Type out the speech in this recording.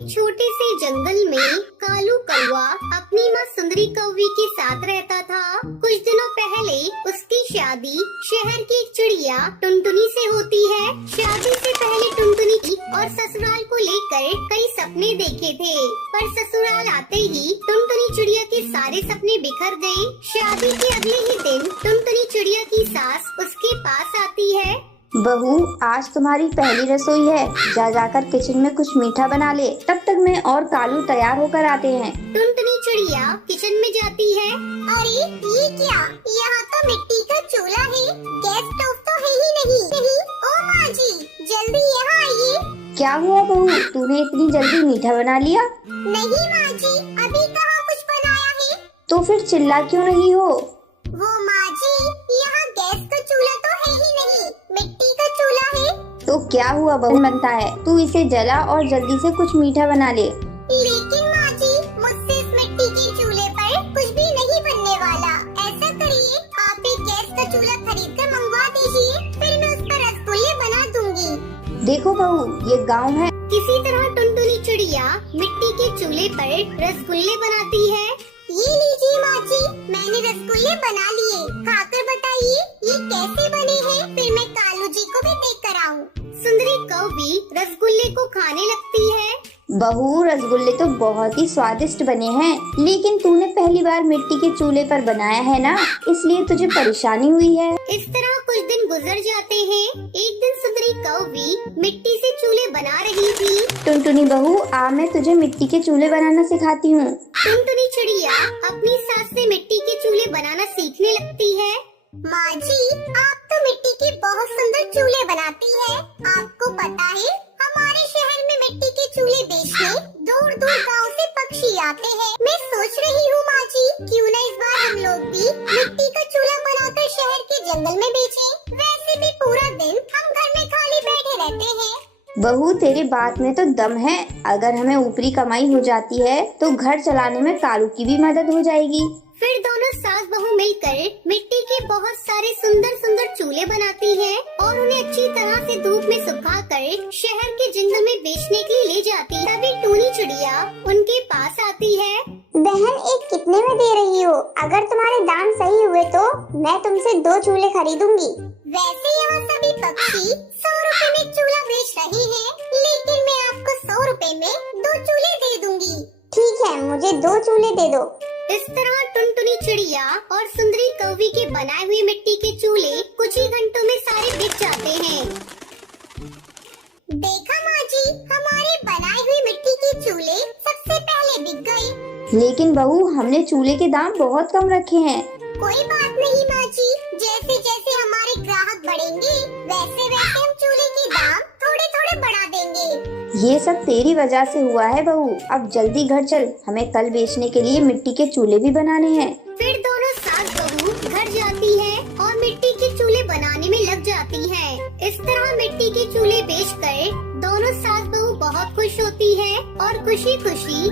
छोटे से जंगल में कालू कौवा अपनी माँ सुंदरी कौवी के साथ रहता था। कुछ दिनों पहले उसकी शादी शहर की एक चिड़िया टुनटुनी से होती है। शादी से पहले टुनटुनी की और ससुराल को लेकर कई सपने देखे थे, पर ससुराल आते ही टुनटुनी चिड़िया के सारे सपने बिखर गए। शादी के अगले ही दिन टुनटुनी चिड़िया की सास उसके पास आती है। बहू, आज तुम्हारी पहली रसोई है, जा जाकर किचन में कुछ मीठा बना ले, तब तक मैं और कालू तैयार होकर आते हैं। टुनटुनी चिड़िया किचन में जाती है। अरे ये क्या, यहाँ तो मिट्टी का चूल्हा है, गैस स्टोव तो है ही नहीं। ओ माँ जी, जल्दी यहाँ आइए। क्या हुआ बहू, तूने इतनी जल्दी मीठा बना लिया? नहीं माँ जी, अभी कहाँ कुछ बनाया है। तो फिर चिल्ला क्यों रही हो? वो माँ जी, यहाँ गैस का चूल्हा तो है ही नहीं, मिट्टी का चूल्हा है। तो क्या हुआ बहू, बनता है, तू इसे जला और जल्दी से कुछ मीठा बना ले। लेकिन माँ जी, मुझसे इस मिट्टी के चूल्हे पर कुछ भी नहीं बनने वाला। ऐसा करिए, आप एक गैस का चूल्हा खरीद कर मंगवा दीजिए, फिर मैं उस पर रसगुल्ले बना दूंगी। देखो बहू, ये गांव है। किसी तरह टुनटुनी चिड़िया मिट्टी के चूल्हे पर रसगुल्ले बनाती है। ये लीजिए माँ जी, मैंने रसगुल्ले बना लिए, खाकर बताइए ये कैसे बने हैं, फिर मैं कालू जी को भी देख कर आऊँ। सुंदरी कौवी रसगुल्ले को खाने लगती है। बहू, रसगुल्ले तो बहुत ही स्वादिष्ट बने हैं, लेकिन तूने पहली बार मिट्टी के चूल्हे पर बनाया है ना, इसलिए तुझे परेशानी हुई है। इस तरह कुछ दिन गुजर जाते हैं। एक दिन सुंदरी कौवी मिट्टी से चूल्हे बना रही थी। टुनटुनी बहू, आ मैं तुझे मिट्टी के चूल्हे बनाना सिखाती हूँ। टुनटुनी चिड़िया अपनी सास से मिट्टी के चूल्हे बनाना सीखने लगती है। माँ जी, आप तो मिट्टी के बहुत सुंदर चूल्हे बनाती है। आपको पता है, हमारे शहर में मिट्टी के चूल्हे बेचने दूर दूर गांव से पक्षी आते हैं। मैं सोच रही हूँ माँ जी, क्यों न इस बार हम लोग भी मिट्टी का चूल्हा बनाकर शहर के जंगल में बेचें। वैसे भी पूरा दिन हम घर में खाली बैठे रहते हैं। बहू, तेरी बात में तो दम है। अगर हमें ऊपरी कमाई हो जाती है तो घर चलाने में कालू की भी मदद हो जाएगी। फिर दोनों सास बहू मिलकर मिट्टी के बहुत सारे सुंदर सुंदर चूल्हे बनाती है और उन्हें अच्छी तरह से धूप में सुखाकर शहर के जंगल में बेचने के लिए ले जाती है। तभी टूनी चिड़िया उनके पास आती है। बहन, एक कितने में दे रही हो? अगर तुम्हारे दाम सही हुए तो मैं तुमसे 2 चूल्हे खरीदूंगी। वैसे यहाँ सभी पक्षी 100 रुपए में चूल्हा बेच रहे हैं, लेकिन मैं आपको 100 रुपए में 2 चूल्हे दे दूंगी। ठीक है, मुझे 2 चूल्हे दे दो। इस तरह टुनटुनी चिड़िया और सुंदरी कौवी के बनाए हुए मिट्टी के चूल्हे कुछ ही घंटों में सारे बिक जाते हैं। देखा माँ जी, हमारे बनाए हुए मिट्टी के चूल्हे सबसे पहले बिक गए। लेकिन बहू, हमने चूल्हे के दाम बहुत कम रखे हैं। कोई बात नहीं माँ जी, जैसे जैसे हमारे ग्राहक बढ़ेंगे वैसे वैसे हम चूल्हे के दाम थोड़े थोड़े बढ़ा देंगे। ये सब तेरी वजह से हुआ है बहू। अब जल्दी घर चल, हमें कल बेचने के लिए मिट्टी के चूल्हे भी बनाने हैं। फिर दोनों सास बहू घर जाती है और मिट्टी के चूल्हे बनाने में लग जाती है। इस तरह मिट्टी के चूल्हे बेचकर दोनों सास बहू बहुत खुश होती है और खुशी खुशी